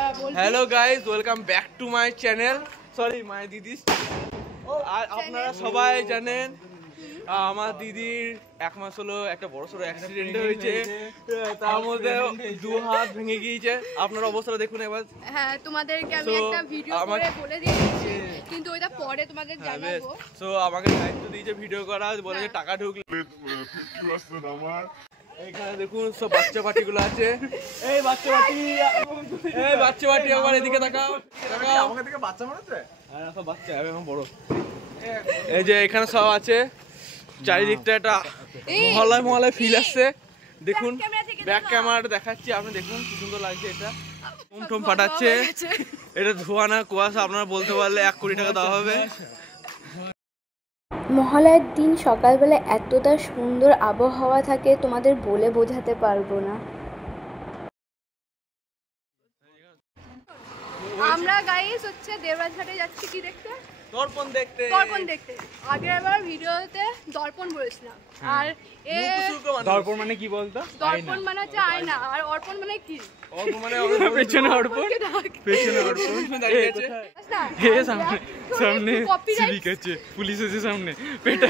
Hello guys welcome back to my channel sorry my दिदी আর আপনারা সবাই জানেন আমার দিদির এক মাস হলো একটা বড়সড় অ্যাক্সিডেন্ট হয়েছে তার মধ্যে দু হাত ভেঙে গিয়েছে আপনারা অবস্থা দেখুন একবার হ্যাঁ তোমাদেরকে আমি একটা ভিডিও করে বলে দিয়েছি কিন্তু ওইটা পরে তোমাদের জানাবো সো আমাকে দায়িত্ব দিয়েছে ভিডিও করা বলে যে টাকা ঢুকলে 50% আমার এখানে দেখুন সব বাচ্চা পার্টিগুলো আছে এই বাচ্চা পার্টি আমার এদিকে তাকাও আমাকে থেকে বাচ্চা মনেছে হ্যাঁ সব বাচ্চা এখন বড় এই যে এখানে সব আছে চারিদিকটা একটা মহল্লায় ফিল আসছে দেখুন ব্যাক ক্যামেরাটা দেখাচ্ছি আপনি দেখুন কি সুন্দর লাগছে এটা টুম ফাটাচ্ছে এটা ধোঁয়া না কুয়াশা আপনারা বলতে পারলে 1 কোটি টাকা দেওয়া হবে মহালয়ার দিন সকালবেলা এতটা সুন্দর আবহাওয়া থাকে তোমাদের বলে বোঝাতে পারবো না। আমরা গাইস হচ্ছে দেবরাজঘাটে যাচ্ছি কি দেখতে দর্পণ দেখতে আগের বার ভিডিওতে দর্পণ বলেছিলাম আর দর্পণ মানে কি বলতো দর্পণ মানে হচ্ছে আয়না আর অর্পণ মানে কি অর্পণ মানে পেছনে অর্পণ দাঁড়িয়ে আছে এই সামনে সিভিক আছে পুলিশ আছে সামনে পেটা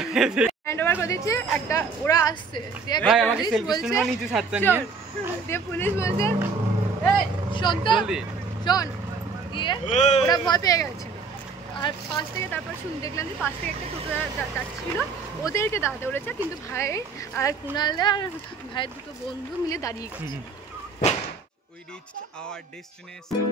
হ্যান্ডওভার করে দিয়েছে একটা ওরা আসছে ভাই আমাকে সেলফি স্ট্যান্ড নিচে ছাড়তে নিয়ে দিয়ে পুলিশ বলছে এই শোন দিয়ে ওরা ভয় পেয়ে গেছে আর পাশ থেকে তারপর দেখলাম যে পাশ থেকে একটা টোটো যাচ্ছিল ওদেরকে দাঁড়াতে বলেছে কিন্তু ভাই আর কুণালে আর ভাইয়ের দুটো বন্ধু মিলে দাঁড়িয়ে গেছে We reached our destination.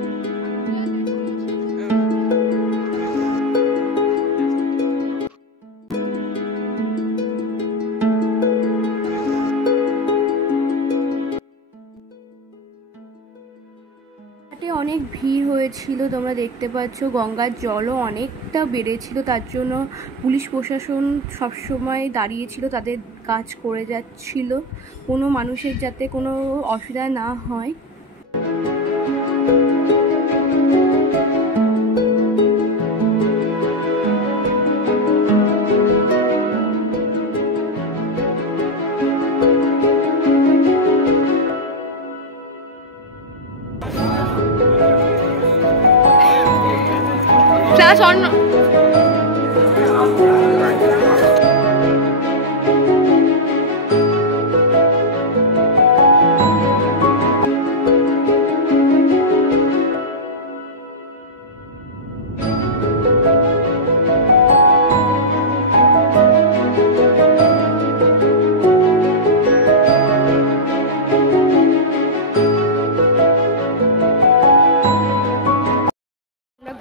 অনেক ভিড় হয়েছিল তোমরা দেখতে পাচ্ছ গঙ্গার জলও অনেকটা বেড়েছিল তার জন্য পুলিশ প্রশাসন সবসময় দাঁড়িয়েছিল তাদের কাজ করে যাচ্ছিল কোনো মানুষের যাতে কোনো অসুবিধা না হয় ক্লাস অন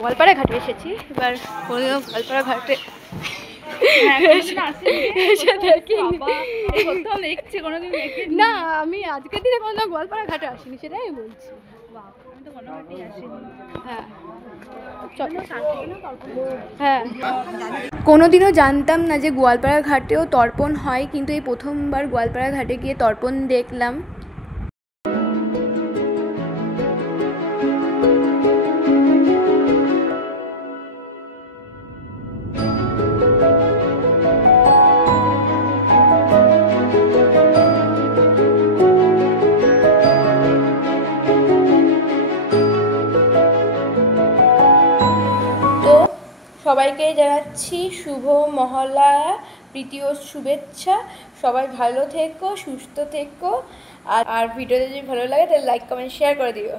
গোয়ালপাড়া ঘাটে এসেছি এবার কোনোদিনও গোয়ালপাড়া ঘাটে না আমি আজকের দিনে কোনো গোয়ালপাড়া ঘাটে আসিনি সেটাই আমি বলছি হ্যাঁ কোনোদিনও জানতাম না যে গোয়ালপাড়া ঘাটেও তর্পণ হয় কিন্তু এই প্রথমবার গোয়ালপাড়া ঘাটে গিয়ে তর্পণ দেখলাম সবাইকে জানাচ্ছি শুভ মহালয়া প্রীতি ও শুভেচ্ছা সবাই ভালো থেকো সুস্থ থেকো আর ভিডিওটা যদি ভালো লাগে তাহলে লাইক কমেন্ট শেয়ার করে দিও